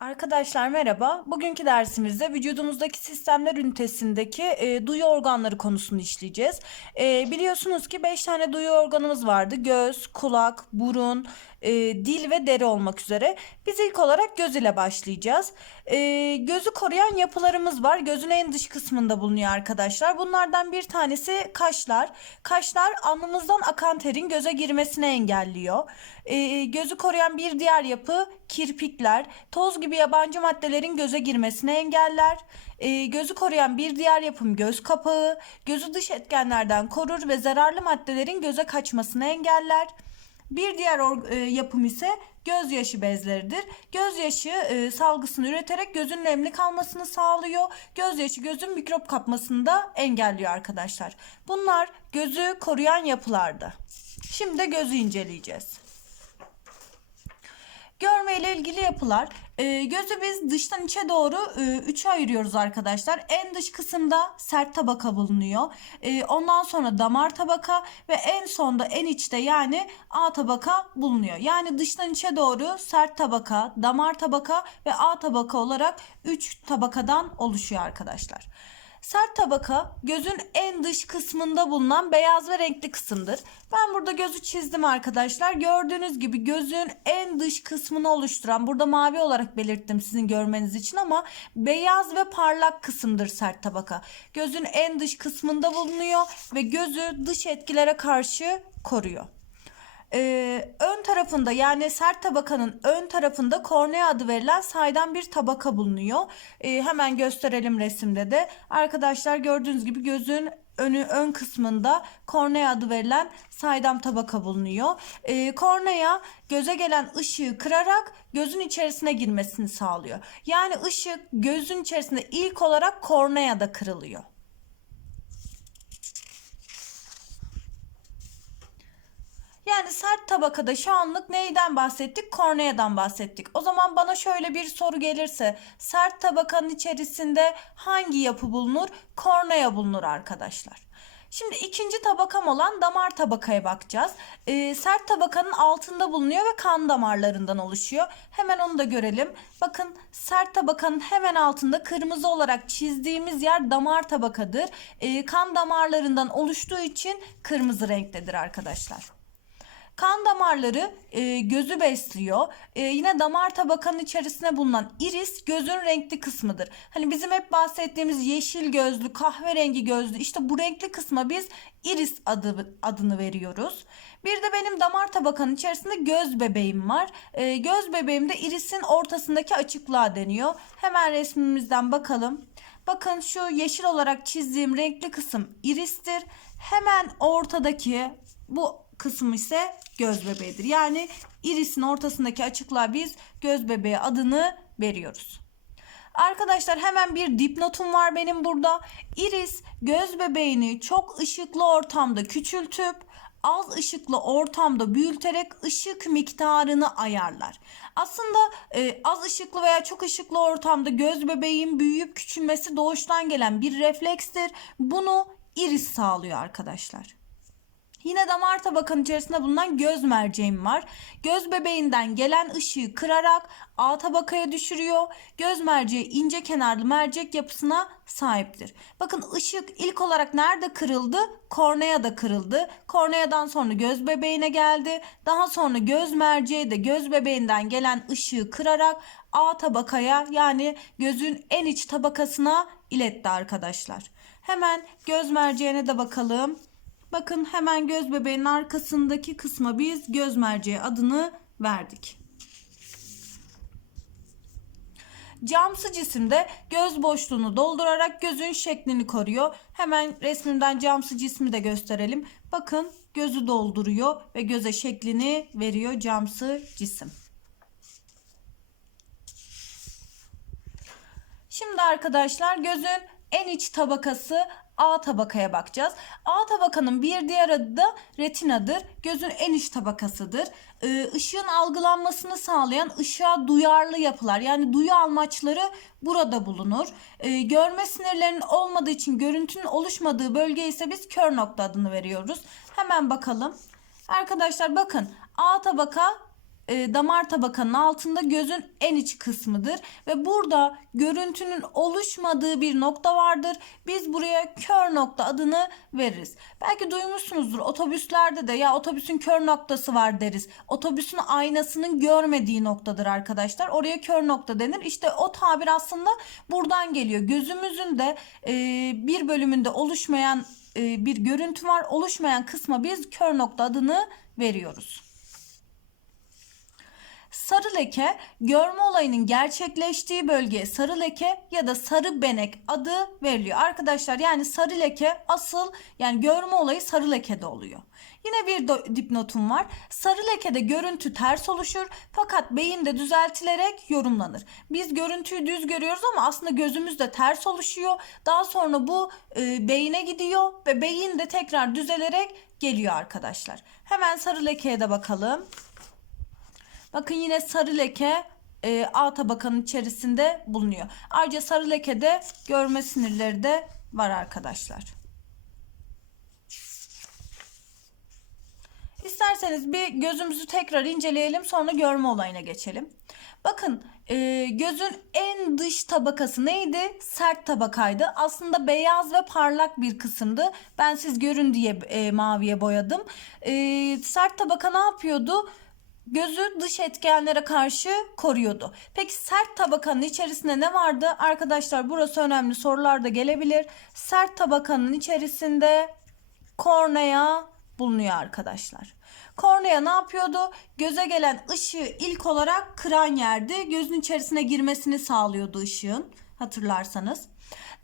Arkadaşlar merhaba. Bugünkü dersimizde vücudumuzdaki sistemler ünitesindeki e, duyu organları konusunu işleyeceğiz. E, biliyorsunuz ki 5 tane duyu organımız vardı. Göz, kulak, burun, e, dil ve deri olmak üzere. Biz ilk olarak göz ile başlayacağız. E, gözü koruyan yapılarımız var. Gözün en dış kısmında bulunuyor arkadaşlar. Bunlardan bir tanesi kaşlar. Kaşlar alnımızdan akan terin göze girmesini engelliyor. E, gözü koruyan bir diğer yapı kirpikler. Toz gibi yabancı maddelerin göze girmesini engeller. E, gözü koruyan bir diğer yapım göz kapağı. Gözü dış etkenlerden korur ve zararlı maddelerin göze kaçmasını engeller. Bir diğer e, yapım ise gözyaşı bezleridir. Gözyaşı e, salgısını üreterek gözün nemli kalmasını sağlıyor. Gözyaşı gözün mikrop kapmasını da engelliyor arkadaşlar. Bunlar gözü koruyan yapılarda. Şimdi de gözü inceleyeceğiz. Görme ile ilgili yapılar. Ee, gözü biz dıştan içe doğru e, üçe ayırıyoruz arkadaşlar. En dış kısımda sert tabaka bulunuyor. Ee, ondan sonra damar tabaka ve en sonda en içte yani A tabaka bulunuyor. Yani dıştan içe doğru sert tabaka, damar tabaka ve A tabaka olarak 3 tabakadan oluşuyor arkadaşlar. Sert tabaka gözün en dış kısmında bulunan beyaz ve renkli kısımdır. Ben burada gözü çizdim arkadaşlar. Gördüğünüz gibi gözün en dış kısmını oluşturan burada mavi olarak belirttim sizin görmeniz için ama beyaz ve parlak kısımdır sert tabaka. Gözün en dış kısmında bulunuyor ve gözü dış etkilere karşı koruyor. Ee, ön tarafında yani sert tabakanın ön tarafında kornea adı verilen saydam bir tabaka bulunuyor. Ee, hemen gösterelim resimde de. Arkadaşlar gördüğünüz gibi gözün önü ön kısmında kornea adı verilen saydam tabaka bulunuyor. Ee, kornea göze gelen ışığı kırarak gözün içerisine girmesini sağlıyor. Yani ışık gözün içerisinde ilk olarak korneada kırılıyor. Yani sert tabakada şu anlık neyden bahsettik? Korneadan bahsettik. O zaman bana şöyle bir soru gelirse sert tabakanın içerisinde hangi yapı bulunur? Kornea bulunur arkadaşlar. Şimdi ikinci tabakam olan damar tabakaya bakacağız. Ee, sert tabakanın altında bulunuyor ve kan damarlarından oluşuyor. Hemen onu da görelim. Bakın sert tabakanın hemen altında kırmızı olarak çizdiğimiz yer damar tabakadır. Ee, kan damarlarından oluştuğu için kırmızı renktedir arkadaşlar. Kan damarları e, gözü besliyor. E, yine damar tabakanın içerisinde bulunan iris gözün renkli kısmıdır. Hani bizim hep bahsettiğimiz yeşil gözlü, kahverengi gözlü işte bu renkli kısma biz iris adı, adını veriyoruz. Bir de benim damar tabakanın içerisinde göz bebeğim var. E, göz bebeğim de irisin ortasındaki açıklığa deniyor. Hemen resmimizden bakalım. Bakın şu yeşil olarak çizdiğim renkli kısım iristir. Hemen ortadaki bu kısmı ise göz bebeğidir. Yani irisin ortasındaki açıklığa biz göz bebeği adını veriyoruz. Arkadaşlar hemen bir dipnotum var benim burada. Iris göz bebeğini çok ışıklı ortamda küçültüp az ışıklı ortamda büyüterek ışık miktarını ayarlar. Aslında e, az ışıklı veya çok ışıklı ortamda göz bebeğin büyüyüp küçülmesi doğuştan gelen bir reflekstir. Bunu iris sağlıyor arkadaşlar. Yine damar tabakanın içerisinde bulunan göz merceğim var. Göz bebeğinden gelen ışığı kırarak A tabakaya düşürüyor. Göz merceği ince kenarlı mercek yapısına sahiptir. Bakın ışık ilk olarak nerede kırıldı? Korneada kırıldı. Korneadan sonra göz bebeğine geldi. Daha sonra göz merceği de göz bebeğinden gelen ışığı kırarak A tabakaya yani gözün en iç tabakasına iletti arkadaşlar. Hemen göz merceğine de bakalım. Bakın hemen göz bebeğinin arkasındaki kısma biz göz merceği adını verdik. Camsı cisimde göz boşluğunu doldurarak gözün şeklini koruyor. Hemen resmimden camsı cismi de gösterelim. Bakın gözü dolduruyor ve göze şeklini veriyor camsı cisim. Şimdi arkadaşlar gözün en iç tabakası A tabakaya bakacağız. A tabakanın bir diğer adı da retinadır. Gözün en iç tabakasıdır. Ee, ışığın algılanmasını sağlayan ışığa duyarlı yapılar yani duyu almaçları burada bulunur. Ee, görme sinirlerinin olmadığı için görüntünün oluşmadığı bölge ise biz kör nokta adını veriyoruz. Hemen bakalım. Arkadaşlar bakın A tabaka e, damar tabakanın altında gözün en iç kısmıdır ve burada görüntünün oluşmadığı bir nokta vardır. Biz buraya kör nokta adını veririz. Belki duymuşsunuzdur otobüslerde de ya otobüsün kör noktası var deriz. Otobüsün aynasının görmediği noktadır arkadaşlar. Oraya kör nokta denir. İşte o tabir aslında buradan geliyor. Gözümüzün de e, bir bölümünde oluşmayan e, bir görüntü var. Oluşmayan kısma biz kör nokta adını veriyoruz. Sarı leke görme olayının gerçekleştiği bölgeye sarı leke ya da sarı benek adı veriliyor. Arkadaşlar yani sarı leke asıl yani görme olayı sarı lekede oluyor. Yine bir dipnotum var. Sarı lekede görüntü ters oluşur fakat beyinde düzeltilerek yorumlanır. Biz görüntüyü düz görüyoruz ama aslında gözümüzde ters oluşuyor. Daha sonra bu e, beyine gidiyor ve beyin de tekrar düzelerek geliyor arkadaşlar. Hemen sarı lekeye de bakalım. Bakın yine sarı leke e, A tabakanın içerisinde bulunuyor. Ayrıca sarı lekede görme sinirleri de var arkadaşlar. İsterseniz bir gözümüzü tekrar inceleyelim sonra görme olayına geçelim. Bakın e, gözün en dış tabakası neydi? Sert tabakaydı. Aslında beyaz ve parlak bir kısımdı. Ben siz görün diye e, maviye boyadım. E, sert tabaka ne yapıyordu? Gözü dış etkenlere karşı koruyordu. Peki sert tabakanın içerisinde ne vardı? Arkadaşlar burası önemli sorular da gelebilir. Sert tabakanın içerisinde kornea bulunuyor arkadaşlar. Kornea ne yapıyordu? Göze gelen ışığı ilk olarak kıran yerdi. Gözün içerisine girmesini sağlıyordu ışığın hatırlarsanız.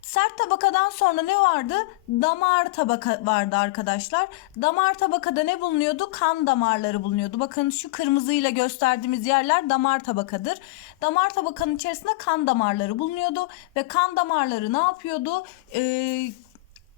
Sert tabakadan sonra ne vardı? Damar tabaka vardı arkadaşlar. Damar tabakada ne bulunuyordu? Kan damarları bulunuyordu. Bakın şu kırmızıyla gösterdiğimiz yerler damar tabakadır. Damar tabakanın içerisinde kan damarları bulunuyordu ve kan damarları ne yapıyordu? Ee,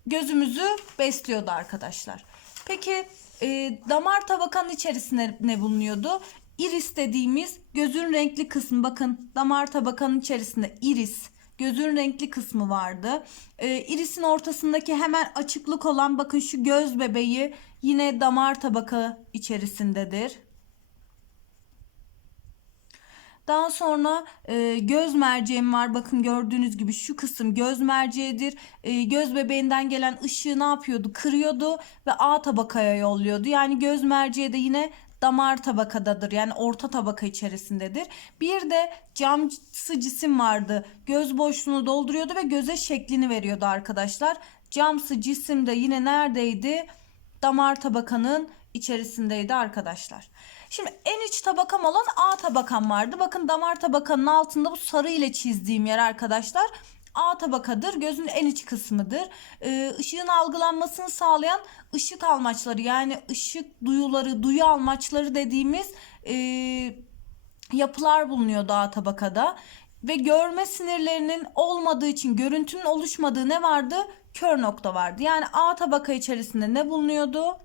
gözümüzü besliyordu arkadaşlar. Peki e, damar tabakanın içerisinde ne bulunuyordu? Iris dediğimiz gözün renkli kısmı bakın damar tabakanın içerisinde iris gözün renkli kısmı vardı. E, irisin ortasındaki hemen açıklık olan bakın şu göz bebeği yine damar tabaka içerisindedir. Daha sonra e, göz merceğim var. Bakın gördüğünüz gibi şu kısım göz merceğidir. E, göz bebeğinden gelen ışı ne yapıyordu? Kırıyordu ve A tabakaya yolluyordu. Yani göz merceği de yine damar tabakadadır. Yani orta tabaka içerisindedir. Bir de camsı cisim vardı. Göz boşluğunu dolduruyordu ve göze şeklini veriyordu arkadaşlar. Camsı cisim de yine neredeydi? Damar tabakanın içerisindeydi arkadaşlar. Şimdi en iç tabakam olan A tabakam vardı. Bakın damar tabakanın altında bu sarı ile çizdiğim yer arkadaşlar. A tabakadır. Gözün en iç kısmıdır. Ee, ışığın algılanmasını sağlayan ışık almaçları yani ışık duyuları, duyu almaçları dediğimiz e, yapılar bulunuyordu A tabakada. Ve görme sinirlerinin olmadığı için görüntünün oluşmadığı ne vardı? Kör nokta vardı. Yani A tabaka içerisinde ne bulunuyordu?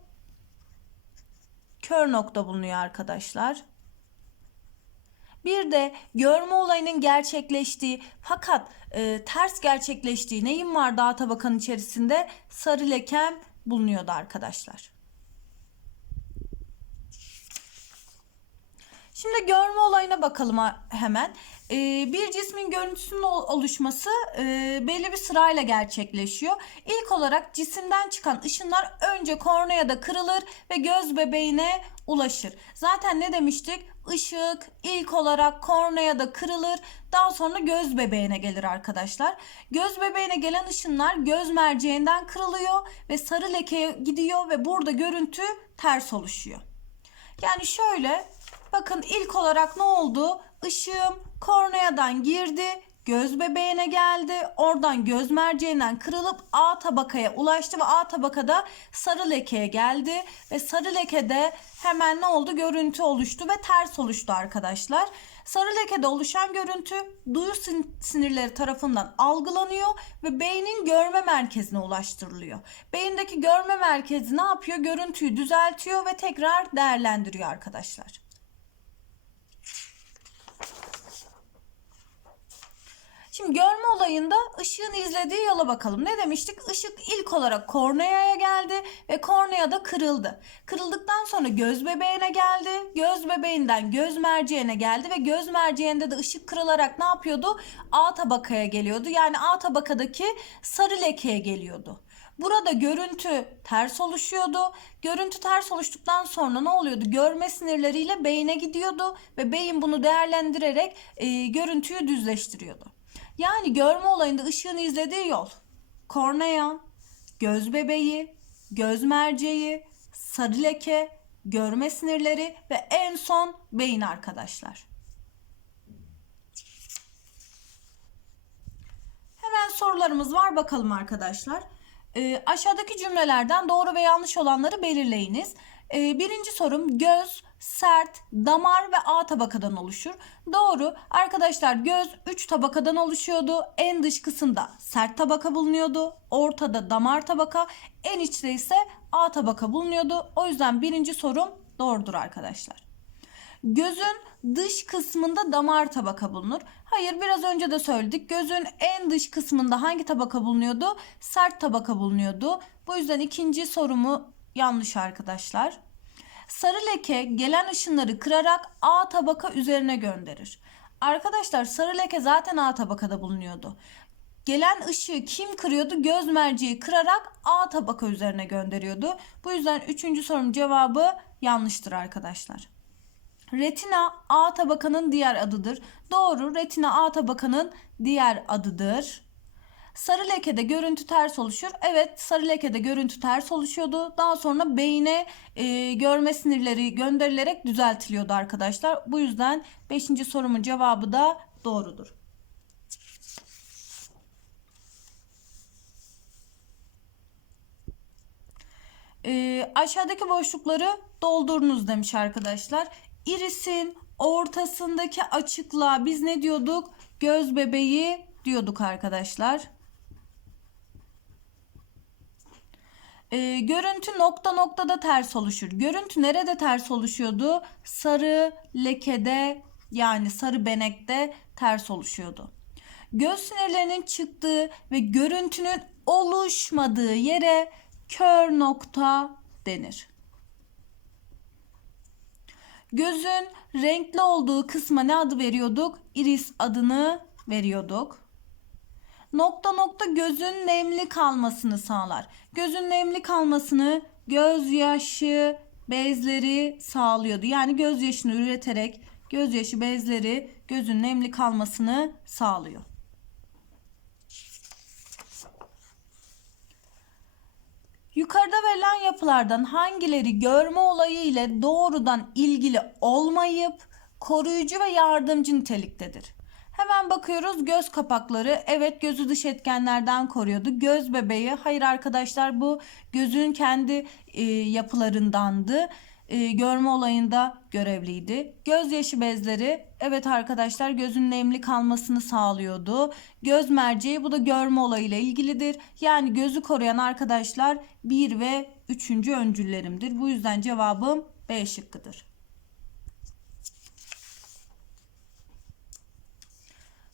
Kör nokta bulunuyor arkadaşlar. Bir de görme olayının gerçekleştiği fakat e, ters gerçekleştiği neyin var dağ tabakanın içerisinde? Sarı lekem bulunuyordu arkadaşlar. Şimdi görme olayına bakalım hemen. Ee, bir cismin görüntüsünün oluşması e, belli bir sırayla gerçekleşiyor. İlk olarak cisimden çıkan ışınlar önce korneada kırılır ve göz bebeğine ulaşır. Zaten ne demiştik? Işık ilk olarak korneada kırılır. Daha sonra göz bebeğine gelir arkadaşlar. Göz bebeğine gelen ışınlar göz merceğinden kırılıyor ve sarı lekeye gidiyor ve burada görüntü ters oluşuyor. Yani şöyle bakın ilk olarak ne oldu? Işığım korneadan girdi, göz bebeğine geldi. Oradan göz merceğinden kırılıp A tabakaya ulaştı ve A tabakada sarı lekeye geldi. Ve sarı lekede hemen ne oldu? Görüntü oluştu ve ters oluştu arkadaşlar. Sarı lekede oluşan görüntü duyu sinirleri tarafından algılanıyor ve beynin görme merkezine ulaştırılıyor. Beyindeki görme merkezi ne yapıyor? Görüntüyü düzeltiyor ve tekrar değerlendiriyor arkadaşlar. Şimdi görme olayında ışığın izlediği yola bakalım. Ne demiştik? Işık ilk olarak korneaya geldi ve korneada kırıldı. Kırıldıktan sonra göz bebeğine geldi. Göz bebeğinden göz merceğine geldi ve göz merceğinde de ışık kırılarak ne yapıyordu? A tabakaya geliyordu. Yani A tabakadaki sarı lekeye geliyordu. Burada görüntü ters oluşuyordu. Görüntü ters oluştuktan sonra ne oluyordu? Görme sinirleriyle beyine gidiyordu ve beyin bunu değerlendirerek e, görüntüyü düzleştiriyordu. Yani görme olayında ışığın izlediği yol kornea, göz bebeği, göz merceği, sarı leke, görme sinirleri ve en son beyin arkadaşlar. Hemen sorularımız var bakalım arkadaşlar. Ee, aşağıdaki cümlelerden doğru ve yanlış olanları belirleyiniz. Ee, birinci sorum göz, sert, damar ve A tabakadan oluşur. Doğru. Arkadaşlar göz 3 tabakadan oluşuyordu. En dış kısımda sert tabaka bulunuyordu. Ortada damar tabaka. En içte ise A tabaka bulunuyordu. O yüzden birinci sorum doğrudur arkadaşlar. Gözün dış kısmında damar tabaka bulunur. Hayır biraz önce de söyledik. Gözün en dış kısmında hangi tabaka bulunuyordu? Sert tabaka bulunuyordu. Bu yüzden ikinci sorumu yanlış arkadaşlar. Sarı leke gelen ışınları kırarak A tabaka üzerine gönderir. Arkadaşlar sarı leke zaten A tabakada bulunuyordu. Gelen ışığı kim kırıyordu? Göz merceği kırarak A tabaka üzerine gönderiyordu. Bu yüzden üçüncü sorunun cevabı yanlıştır arkadaşlar. Retina A tabakanın diğer adıdır. Doğru, retina A tabakanın diğer adıdır. Sarı lekede görüntü ters oluşur. Evet, sarı lekede görüntü ters oluşuyordu. Daha sonra beyine e, görme sinirleri gönderilerek düzeltiliyordu arkadaşlar. Bu yüzden 5. sorumun cevabı da doğrudur. E, aşağıdaki boşlukları doldurunuz demiş arkadaşlar. Irisin ortasındaki açıklığa biz ne diyorduk? Göz bebeği diyorduk arkadaşlar. Ee, görüntü nokta noktada ters oluşur. Görüntü nerede ters oluşuyordu? Sarı lekede yani sarı benekte ters oluşuyordu. Göz sinirlerinin çıktığı ve görüntünün oluşmadığı yere kör nokta denir. Gözün renkli olduğu kısma ne adı veriyorduk? Iris adını veriyorduk. Nokta nokta gözün nemli kalmasını sağlar. Gözün nemli kalmasını gözyaşı bezleri sağlıyordu. Yani gözyaşını üreterek gözyaşı bezleri gözün nemli kalmasını sağlıyor. Yukarıda verilen yapılardan hangileri görme olayı ile doğrudan ilgili olmayıp koruyucu ve yardımcı niteliktedir? Hemen bakıyoruz göz kapakları evet gözü dış etkenlerden koruyordu. Göz bebeği hayır arkadaşlar bu gözün kendi e, yapılarındandı. E, görme olayında görevliydi. Gözyaşı bezleri evet arkadaşlar gözün nemli kalmasını sağlıyordu. Göz merceği bu da görme olayıyla ilgilidir. Yani gözü koruyan arkadaşlar 1 ve 3. öncüllerimdir. Bu yüzden cevabım B şıkkıdır.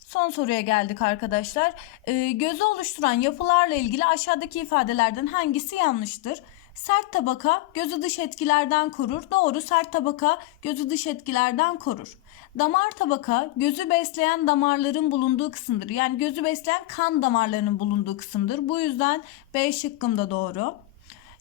Son soruya geldik arkadaşlar. Ee, gözü oluşturan yapılarla ilgili aşağıdaki ifadelerden hangisi yanlıştır? Sert tabaka gözü dış etkilerden korur. Doğru sert tabaka gözü dış etkilerden korur. Damar tabaka gözü besleyen damarların bulunduğu kısımdır. Yani gözü besleyen kan damarlarının bulunduğu kısımdır. Bu yüzden B şıkkım da doğru.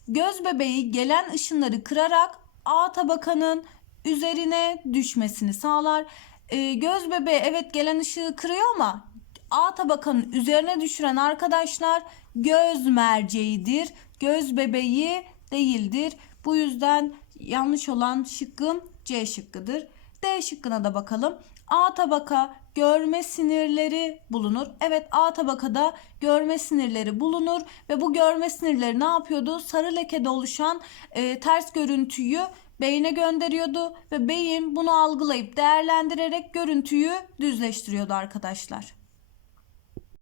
Göz bebeği gelen ışınları kırarak A tabakanın üzerine düşmesini sağlar. Ee, göz bebeği evet gelen ışığı kırıyor ama A tabakanın üzerine düşüren arkadaşlar göz merceğidir. Göz bebeği değildir. Bu yüzden yanlış olan şıkkım C şıkkıdır. D şıkkına da bakalım. A tabaka görme sinirleri bulunur. Evet A tabakada görme sinirleri bulunur ve bu görme sinirleri ne yapıyordu? Sarı lekede oluşan e, ters görüntüyü beyine gönderiyordu ve beyin bunu algılayıp değerlendirerek görüntüyü düzleştiriyordu arkadaşlar.